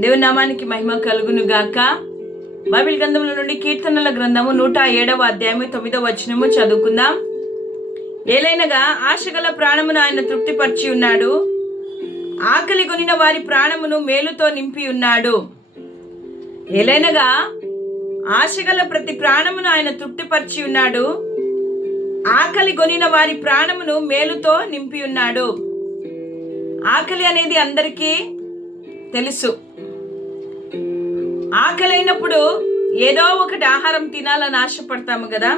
దేవుని నామానికి మహిమ కలుగును గాక. బైబిల్ గ్రంథంలో నుండి కీర్తనల గ్రంథము 107వ అధ్యాయము 9వ వచనము చదువుకుందాం. ఏలైనగా ఆశగల ప్రాణమును ఆయన తృప్తిపరిచి ఉన్నాడు, ఆకలి కొనిన వారి ప్రాణమును మేలుతో నింపి ఉన్నాడు. ఏలైనగా ఆశగల ప్రతి ప్రాణమును ఆయన తృప్తిపరిచి ఉన్నాడు, ఆకలి కొనిన వారి ప్రాణమును మేలుతో నింపి ఉన్నాడు. ఆకలి అనేది అందరికీ తెలుసు. ఆకలి అయినప్పుడు ఏదో ఒకటి ఆహారం తినాలని ఆశపడతాము కదా.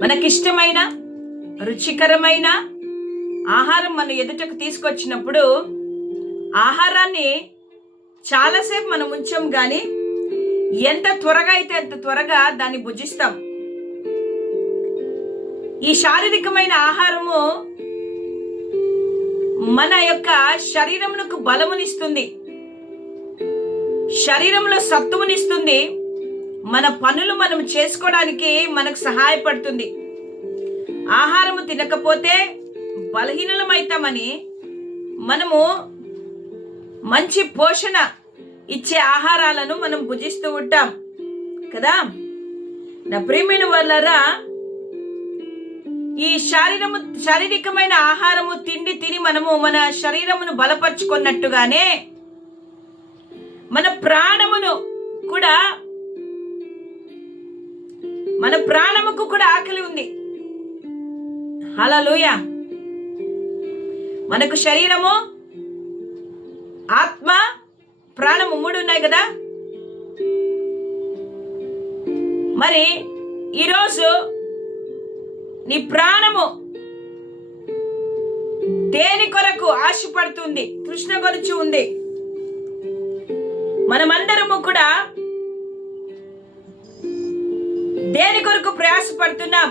మనకిష్టమైన రుచికరమైన ఆహారం మన ఎదుటకు తీసుకొచ్చినప్పుడు ఆహారాన్ని చాలాసేపు మనం ఉంచాం, కానీ ఎంత త్వరగా అయితే అంత త్వరగా దాన్ని భుజిస్తాం. ఈ శారీరకమైన ఆహారము మన యొక్క శరీరమునకు బలమునిస్తుంది, శరీరంలో సత్తువునిస్తుంది, మన పనులు మనం చేసుకోవడానికి మనకు సహాయపడుతుంది. ఆహారము తినకపోతే బలహీనమైతామని మనము మంచి పోషణ ఇచ్చే ఆహారాలను మనం భుజిస్తూ ఉంటాం కదా. నా ప్రియమైన వాళ్ళారా, ఈ శారీరకమైన ఆహారము తిండి తిని మనము మన శరీరమును బలపరుచుకున్నట్టుగానే మన ప్రాణముకు కూడా ఆకలి ఉంది. హల్లెలూయా. మనకు శరీరము, ఆత్మ, ప్రాణము 3 ఉన్నాయి కదా. మరి ఈరోజు నీ ప్రాణము దేని కొరకు ఆశపడుతుంది, తృష్ణ కొరచి ఉంది? మనమందరము కూడా దేని కొరకు ప్రయాసపడుతున్నాం?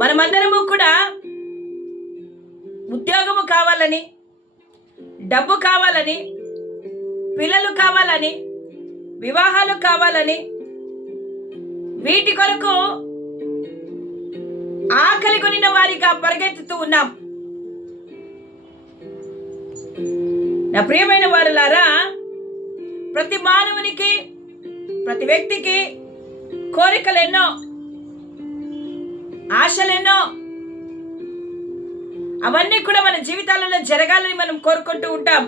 మనమందరము కూడా ఉద్యోగము కావాలని, డబ్బు కావాలని, పిల్లలు కావాలని, వివాహాలు కావాలని, వీటి కొరకు ఆకలి కొనిన వారిగా పరిగెత్తుతూ ఉన్నాం. నా ప్రియమైన వారులారా, ప్రతి మానవునికి, ప్రతి వ్యక్తికి కోరికలెన్నో, ఆశలెన్నో, అవన్నీ కూడా మన జీవితాలలో జరగాలని మనం కోరుకుంటూ ఉంటాం.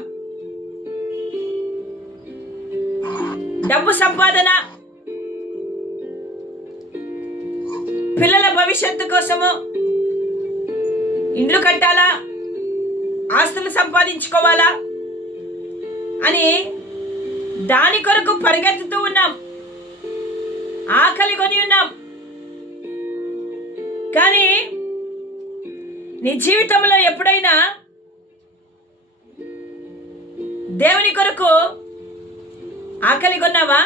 డబ్బు సంపాదన, పిల్లల భవిష్యత్తు కోసము, ఇండ్లు కట్టాలా, ఆస్తులు సంపాదించుకోవాలా అని దాని కొరకు పరిగెత్తుతూ ఉన్నాం, ఆకలి కొని ఉన్నాం. కానీ నీ జీవితంలో ఎప్పుడైనా దేవుని కొరకు ఆకలి కొన్నావా?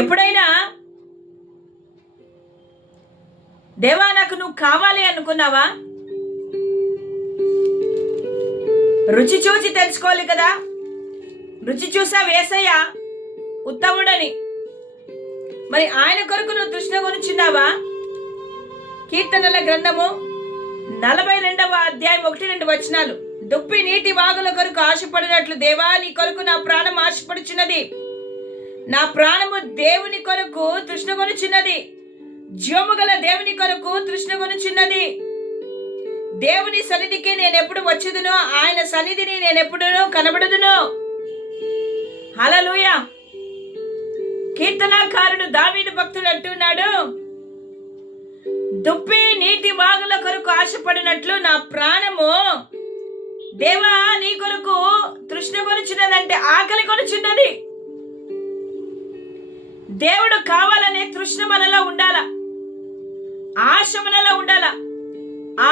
ఎప్పుడైనా దేవా నాకు నువ్వు కావాలి అనుకున్నావా? రుచి చూసి తెలుసుకోవాలి కదా. రుచి చూసా యేసయ్య ఉత్తముడని, మరి ఆయన కొరకు నువ్వు తృష్ణ కొనుచున్నావా? కీర్తనల గ్రంథము 42వ అధ్యాయం 1-2 వచనాలు. దుప్పి నీటి వాగుల కొరకు ఆశపడినట్లు దేవా నీ కొరకు నా ప్రాణం ఆశపడుచున్నది, నా ప్రాణము దేవుని కొరకు తృష్ణ కొనుచున్నది, జీవము గల దేవుని కొరకు తృష్ణ కొనుచున్నది. దేవుని సన్నిధికి నేను ఎప్పుడు వచ్చేదునో, ఆయన సన్నిధిని నేను ఎప్పుడు కనబడదునో. హల్లెలూయా. కీర్తనాకారుడు దావీదు భక్తుడు అంటున్నాడు, దుప్పి నీటి వాగుల కొరకు ఆశపడినట్లు నా ప్రాణము దేవా నీ కొరకు తృష్ణ కొనుచున్నదంటే ఆకలి కొనుచున్నది. దేవుడు కావాలనే తృష్ణ మనలో ఉండాల, ఆశ మనలో ఉండాల,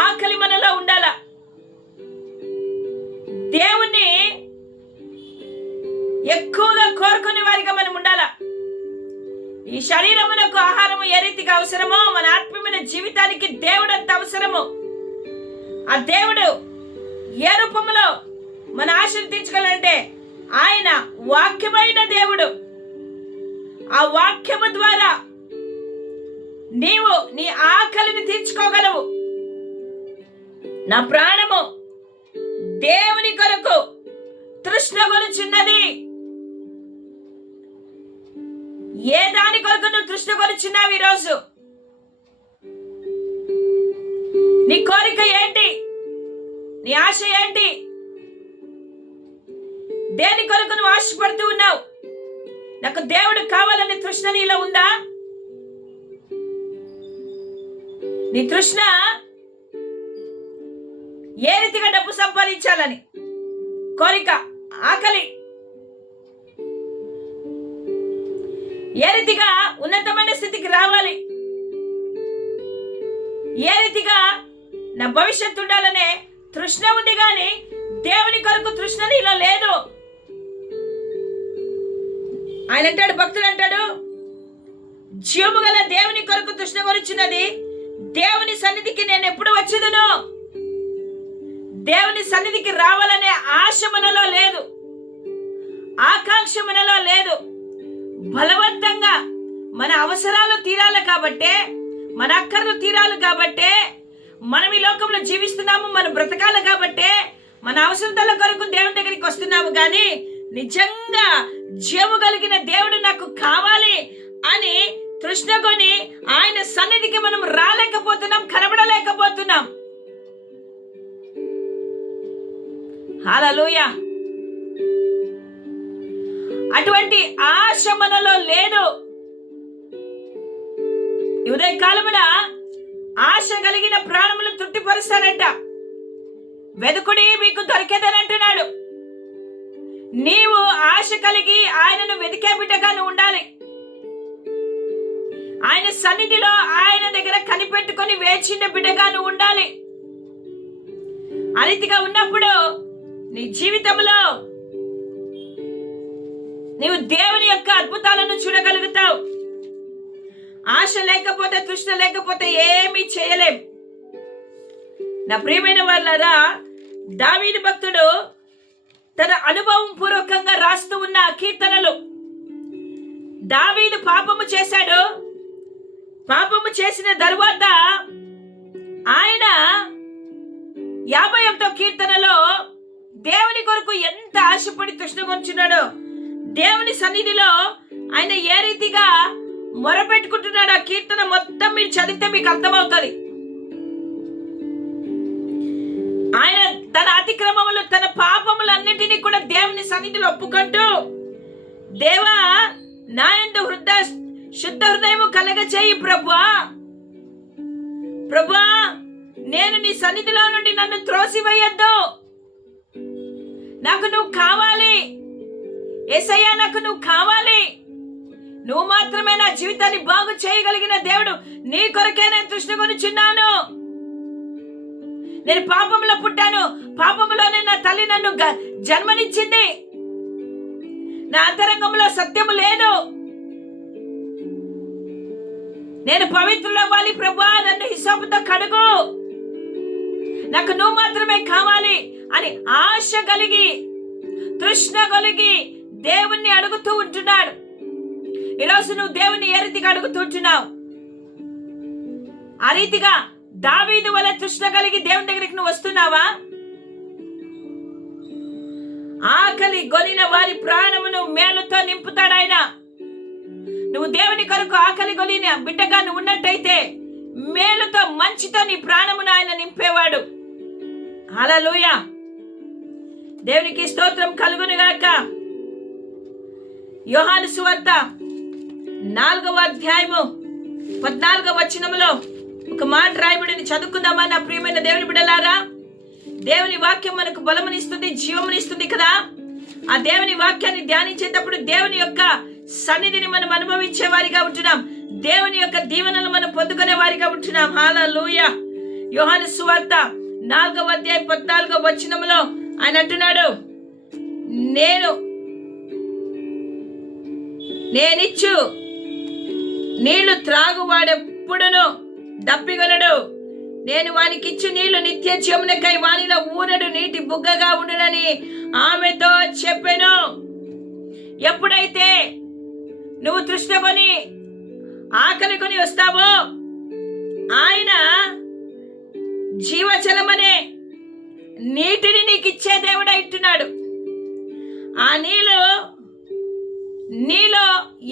ఆకలి మనలో ఉండాల. దేవుణ్ణి ఎక్కువగా కోరుకునే వారిగా మనం ఉండాల. ఈ శరీరమునకు ఆహారము ఏ రీతిగా అవసరమో మన ఆత్మీయమైన జీవితానికి దేవుడు అంత అవసరము. ఆ దేవుడు ఏ రూపంలో మన ఆశను తీర్చగలంటే ఆయన వాక్యమైన దేవుడు. ఆ వాక్యము ద్వారా నీవు నీ ఆకలిని తీర్చుకోగలవు. నా ప్రాణము దేవుని కొరకు తృష్ణగొనుచున్నది. ఏ దాని కొరకు నువ్వు తృష్ణగొనుచున్నావు ఈరోజు? నీ కోరిక ఏంటి? నీ ఆశ ఏంటి? దేని కొరకు నువ్వు ఆశపడుతూ ఉన్నావు? నాకు దేవుడు కావాలనే తృష్ణ నీలో ఉందా? నీ తృష్ణ ఏ రీతిగా డబ్బు సంపాదించాలని కోరిక, ఆకలి, ఏ రీతిగా ఉన్నతమైన స్థితికి రావాలి, ఏ రీతిగా నా భవిష్యత్తు ఉండాలనే తృష్ణ ఉంది, కానీ దేవుని కొరకు తృష్ణ నీలో లేదు. ఆయన అంటాడు, భక్తుడు అంటాడు, జీవము గల దేవుని కొరకు తృష్ణ కొనుచున్నది. దేవుని సన్నిధికి నేను ఎప్పుడు వచ్చేదను? దేవుని సన్నిధికి రావాలనే ఆశ మనలో లేదు, ఆకాంక్ష మనలో లేదు. బలవంతంగా మన అవసరాలు తీరాలి కాబట్టే, మన అక్కర్లు తీరాలి కాబట్టే మనం ఈ లోకంలో జీవిస్తున్నాము, మనం బ్రతకాలి కాబట్టే మన అవసరతల కొరకు దేవుని దగ్గరికి వస్తున్నాము. కానీ నిజంగా జీవము కలిగిన దేవుడు నాకు కావాలి అని తృష్ణకొని ఆయన సన్నిధికి మనం రాలేకపోతున్నాం, కనబడలేకపోతున్నాం. హల్లెలూయా. అటువంటి ఆశ మనలో లేదు. ఈ ఉదయ కాలమున ఆశ కలిగిన ప్రాణములను తృప్తిపరుస్తానంట. వెదుకుడి మీకు దొరికేదని అంటున్నాడు. నీవు ఆశ కలిగి ఆయనను వెతికే బిడ్డగా నువ్వు ఉండాలి. ఆయన సన్నిధిలో ఆయన దగ్గర కనిపెట్టుకొని వేచిన బిడ్డగా నువ్వు ఉండాలి. ఆ రీతిగా ఉన్నప్పుడు నీ జీవితంలో నీవు దేవుని యొక్క అద్భుతాలను చూడగలుగుతావు. ఆశ లేకపోతే, తృష్ణ లేకపోతే ఏమీ చేయలేం. నా ప్రియమైన వాళ్ళారా, దావీదు భక్తుడు తన అనుభవం పూర్వకంగా రాస్తూ ఉన్న కీర్తనలు. దావీదు పాపము చేశాడు. పాపము చేసిన తరువాత ఆయన 51వ కీర్తనలో దేవుని కొరకు ఎంత ఆశపడి తృష్ణగొంచున్నాడో, దేవుని సన్నిధిలో ఆయన ఏ రీతిగా మొరపెట్టుకుంటున్నాడు, ఆ కీర్తన మొత్తం మీరు చదివితే మీకు అర్థమవుతుంది. ఆయన తన అతిక్రమములు, తన పాపములన్నిటినీ కూడా దేవుని సన్నిధిలో ఒప్పుకుంటూ, దేవా నా యందు శుద్ధ హృదయము కలగచేయి ప్రభువా, ప్రభువా నేను నీ సన్నిధిలో నుండి నన్ను త్రోసివేయొద్దు, నాకు నువ్వు కావాలి యేసయ్యా, నాకు నువ్వు కావాలి, నువ్వు మాత్రమే నా జీవితాన్ని బాగు చేయగలిగిన దేవుడు, నీ కొరకే నేను తృష్ణగొనుచున్నాను. నేను పాపంలో పుట్టాను, పాపంలోనే నా తల్లి నన్ను జన్మనిచ్చింది, నా అంతరంగంలో సత్యము లేదు, నేను పవిత్రులవ్వాలి ప్రభువా, నన్ను హిసోపుతో కడుగు, నాకు నువ్వు మాత్రమే కావాలి అని ఆశ కలిగి, తృష్ణ కలిగి దేవుణ్ణి అడుగుతూ ఉంటున్నాడు. ఈరోజు నువ్వు దేవుణ్ణి ఏ రీతిగా అడుగుతుంటున్నావు? ఆ రీతిగా దావీదు వలె తృష్ణ కలిగి దేవుని దగ్గరికి నువ్వు వస్తున్నావా? ఆకలి గొనిన వారి ప్రాణమును మేలుతో నింపుతాడు ఆయన. నువ్వు దేవుని కొరకు ఆకలి గొనిన బిడ్డగా నువ్వు ఉన్నట్టయితే మేలుతో, మంచితో నీ ప్రాణమును ఆయన నింపేవాడు. హల్లెలూయా. దేవునికి స్తోత్రం కలుగును గాక. యోహాను సువార్త 4వ అధ్యాయము 14వ వచనములో ఒక మాట రాయబడింది. చదువుకుందామా నా ప్రియమైన దేవుని బిడ్డలారా? దేవుని వాక్యం మనకు బలమునిస్తుంది, జీవమునిస్తుంది కదా. ఆ దేవుని వాక్యాన్ని ధ్యానించేటప్పుడు దేవుని యొక్క సన్నిధిని మనం అనుభవించే వారిగా ఉంటున్నాం. దేవుని యొక్క దీవెనలు మనం పొందుకునే వారిగా ఉంటున్నాం. హల్లెలూయా. యోహాను సువార్త 4వ అధ్యాయం 14వ వచనములో ఆయన అంటున్నాడు, నేనిచ్చు నీళ్లు త్రాగువాడెప్పుడును దప్పిగలడు. నేను వానికిచ్చు నీళ్లు నిత్య జీవమునకై వానిలో ఊరడు నీటి బుగ్గగా ఉండునని ఆమెతో చెప్పెను. ఎప్పుడైతే నువ్వు తృష్ణకొని ఆకలి కొని వస్తావో, ఆయన జీవజలమనే నీటిని నీకు ఇచ్చే దేవుడు అంటున్నాడు. ఆ నీలో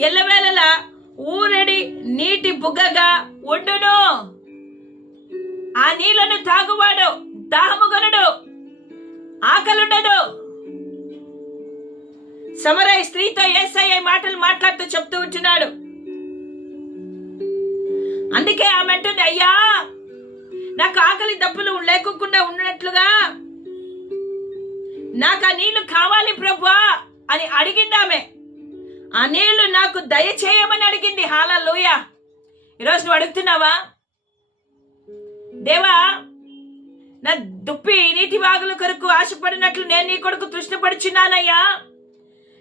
ఎల్లవేళలా ఊరడి నీటి బుగ్గగా ఉండును. ఆ నీళ్లను తాగువాడు దాహముగనుడు, ఆకలుండదు. సమరయ స్త్రీతో యేసయ్య మాటలు మాట్లాడుతూ చెప్తూ ఉంటున్నాడు. అందుకే ఆమె అంటుంది, అయ్యా నాకు ఆకలి దప్పులు లేకుండా ఉన్నట్లుగా నాకు ఆ నీళ్లు కావాలి ప్రభువా అని అడిగింది ఆమె. ఆ నీళ్లు నాకు దయచేయమని అడిగింది. హల్లెలూయా. ఈరోజు నువ్వు అడుగుతున్నావా, దేవా నా దుప్పి నీటి వాగుల కొరకు ఆశపడినట్లు నేను నీ కొరకు తృష్ణపడుచున్నానయ్యా,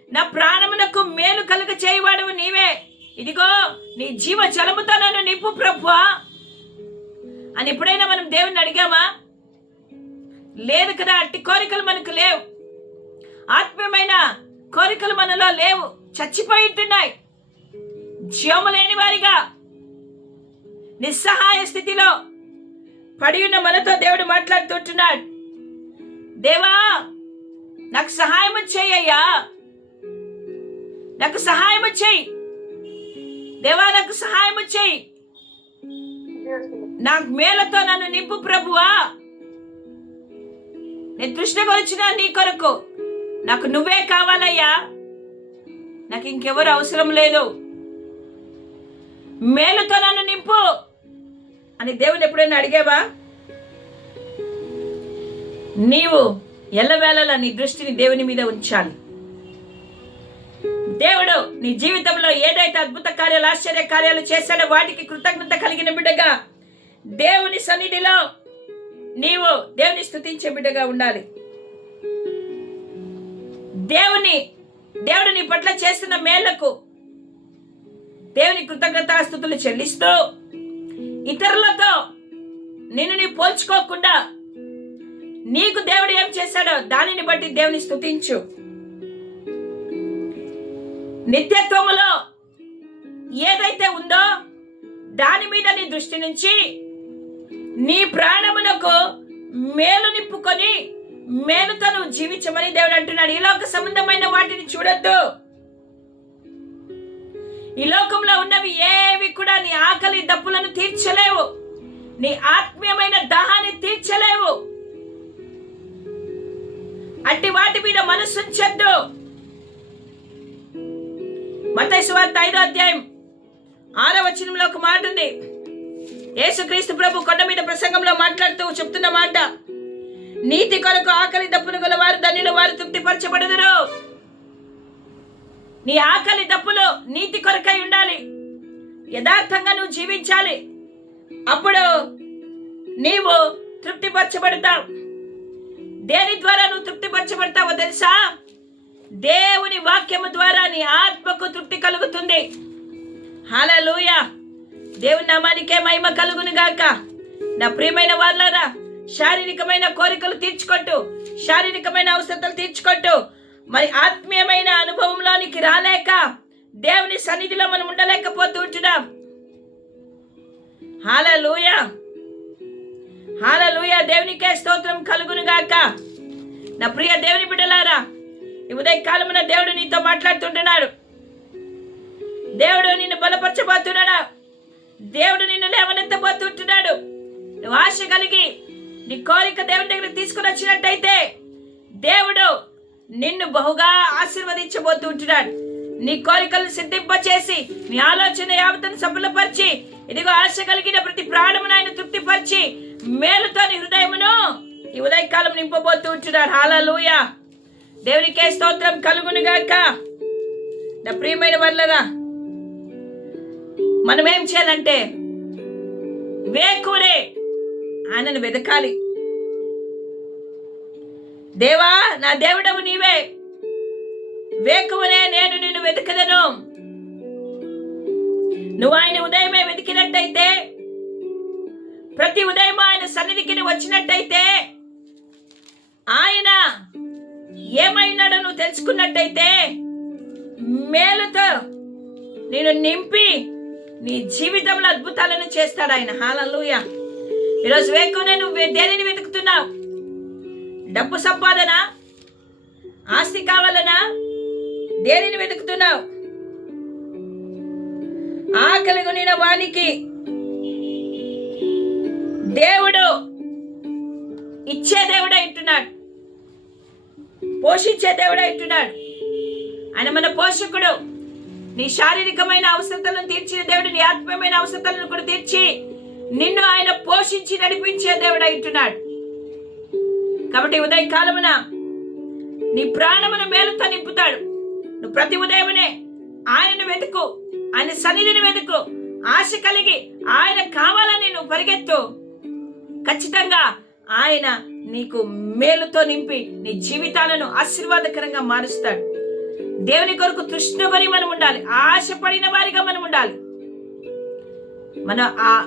నా ప్రాణమునకు మేలు కలుగ చేయవాడు నీవే, ఇదిగో నీ జీవ జలముతో నన్ను నింపు ప్రభువా అని ఎప్పుడైనా మనం దేవుణ్ణి అడిగామా? లేదు కదా. అట్టి కోరికలు మనకు లేవు. ఆత్మీయమైన కోరికలు మనలో లేవు, చచ్చిపోయింటున్నాయి. జీవము లేని వారిగా నిస్సహాయ స్థితిలో పడి ఉన్న మనతో దేవుడు మాట్లాడుతుంటున్నాడు. దేవా నాకు సహాయం చేయ్యా, నాకు సహాయం చేయి దేవా, నాకు సహాయం చేయి, నా మేలతో నన్ను నింపు ప్రభువా. నేను తృష్ణగా వచ్చిన నీ కొరకు, నాకు నువ్వే కావాలయ్యా, నాకు ఇంకెవరు అవసరం లేదు, మేలుతో నన్ను నింపు అని దేవుని ఎప్పుడైనా అడిగావా? నీవు ఎల్లవేళలా నీ దృష్టిని దేవుని మీద ఉంచాలి. దేవుడు నీ జీవితంలో ఏదైతే అద్భుత కార్యాలు, ఆశ్చర్య కార్యాలు చేశాడో వాటికి కృతజ్ఞత కలిగిన బిడ్డగా దేవుని సన్నిధిలో నీవు దేవుని స్తుతించే బిడ్డగా ఉండాలి. దేవుడు నీ పట్ల చేస్తున్న మేళ్లకు దేవుని కృతజ్ఞతాస్తుతులు చెల్లిస్తూ ఇతరులతో నిన్ను నీ పోల్చుకోకుండా నీకు దేవుడు ఏం చేశాడో దానిని బట్టి దేవుని స్తుతించు. నిత్యత్వములో ఏదైతే ఉందో దాని మీద నీ దృష్టి నుంచి నీ ప్రాణమునకు మేలు నింపుకొని మేలుతో నువ్వు జీవించమని దేవుడు అంటున్నాడు. ఈ లోక సంబంధమైన వాటిని చూడొద్దు. ఈ లోకంలో ఉన్నవి ఏవి కూడా నీ ఆకలి దప్పులను తీర్చలేవు, నీ ఆత్మీయమైన దాహాన్ని తీర్చలేవు. అట్టి వాటి మీద మనసు ఉంచొద్దు. మత్తయి సువార్త 5వ అధ్యాయం 6వ వచనంలో ఒక మాట ఉంది. యేసుక్రీస్తు ప్రభు కొండ మీద ప్రసంగంలో మాట్లాడుతూ చెప్తున్న మాట, నీతి కొరకు ఆకలి దప్పులు గల వారు ధన్యులు, వారు తృప్తిపరచబడుదురు. నీ ఆకలి దప్పులు నీతి కొరకై ఉండాలి. యథార్థంగా నువ్వు జీవించాలి. అప్పుడు నీవు తృప్తిపరచబడతావు. దేని ద్వారా నువ్వు తృప్తిపరచబడతావో తెలుసా? దేవుని వాక్యము ద్వారా నీ ఆత్మకు తృప్తి కలుగుతుంది. హల్లెలూయా. దేవుని నామానికే మహిమ కలుగును గాక. నా ప్రియమైన వాళ్ళారా, శారీరకమైన కోరికలు తీర్చుకుంటూ, శారీరకమైన అవసరతలు తీర్చుకుంటూ మరి ఆత్మీయమైన అనుభవంలోనికి రాలేక దేవుని సన్నిధిలో మనం ఉండలేకపోతూ ఉంటున్నాం. హల్లెలూయా, హల్లెలూయా. దేవునికే స్తోత్రం కలుగును గాక. నా ప్రియ దేవుని బిడ్డలారా, ఈ ఉదయకాలమున దేవుడు నీతో మాట్లాడుతుంటున్నాడు. దేవుడు నిన్ను బలపరచబోతున్నాడు. దేవుడు నిన్ను లేవనెత్తబోతుంటున్నాడు. నువ్వు ఆశ కలిగి నీ కోరిక దేవుని దగ్గర తీసుకుని వచ్చినట్టయితే దేవుడు నిన్ను బహుగా ఆశీర్వదించబోతుంటున్నాడు. నీ కోరికలను సిద్ధింపచేసి నీ ఆలోచన యావత్తను సఫలపరిచి, ఇదిగో ఆశ కలిగిన ప్రతి ప్రాణమును ఆయన తృప్తిపరిచి మేలుతో నీ హృదయమును ఈ ఉదయకాలం నింపబోతూ ఉంటున్నాడు. హల్లెలూయా. దేవునికే స్తోత్రం కలుగును గాక. నా ప్రియమైన వాళ్ళరా, మనం ఏం చేయాలంటే వేకువరే ఆయనను వెతకాలి. దేవా నా దేవుడవు నీవే, వేకువనే నేను నిన్ను వెతకదను. నువ్వు ఆయన ఉదయమే వెతికినట్టయితే, ప్రతి ఉదయం ఆయన సన్నిధికి నువ్వు వచ్చినట్టయితే, ఆయన ఏమైనాడో నువ్వు తెలుసుకున్నట్టయితే మేలుతో నేను నింపి నీ జీవితంలో అద్భుతాలను చేస్తాడు ఆయన. హల్లెలూయా. ఈరోజు వేకునే నువ్వు దేనిని వెతుకుతున్నావు? డబ్బు సంపాదన, ఆస్తి కావాలనా? దేనిని వెతుకుతున్నావు? ఆకలి కొనిన వానికి దేవుడు ఇచ్చే దేవుడే అంటున్నాడు, పోషించే దేవుడే అంటున్నాడు. ఆయన మన పోషకుడు. నీ శారీరకమైన అవసరతలను తీర్చిన దేవుడు నీ ఆత్మీయమైన అవసరతలను కూడా తీర్చి నిన్ను ఆయన పోషించి నడిపించే దేవుడు అంటున్నాడు. కాబట్టి ఉదయకాలమున నీ ప్రాణమును మేలుతో నింపుతాడు. నువ్వు ప్రతి ఉదయమునే ఆయనను వెతుకు, ఆయన సన్నిధిని వెతుకు, ఆశ కలిగి ఆయన కావాలని నువ్వు పరిగెత్తు. ఖచ్చితంగా ఆయన నీకు మేలుతో నింపి నీ జీవితాలను ఆశీర్వాదకరంగా మారుస్తాడు. దేవుని కొరకు తృష్ణకొని మనం ఉండాలి, ఆశపడిన వారిగా మనం ఉండాలి.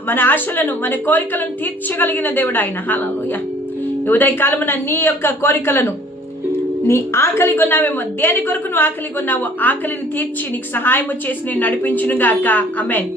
మన ఆశలను, మన కోరికలను తీర్చగలిగిన దేవుడు ఆయన. హల్లెలూయా. ఉదయకాలమున నీ యొక్క కోరికలను, నీ ఆకలి కొన్నావేమో, దేని కొరకు నువ్వు ఆకలి కొన్నావో ఆకలిని తీర్చి నీకు సహాయము చేసి నేను నడిపించును గాక. ఆమేన్.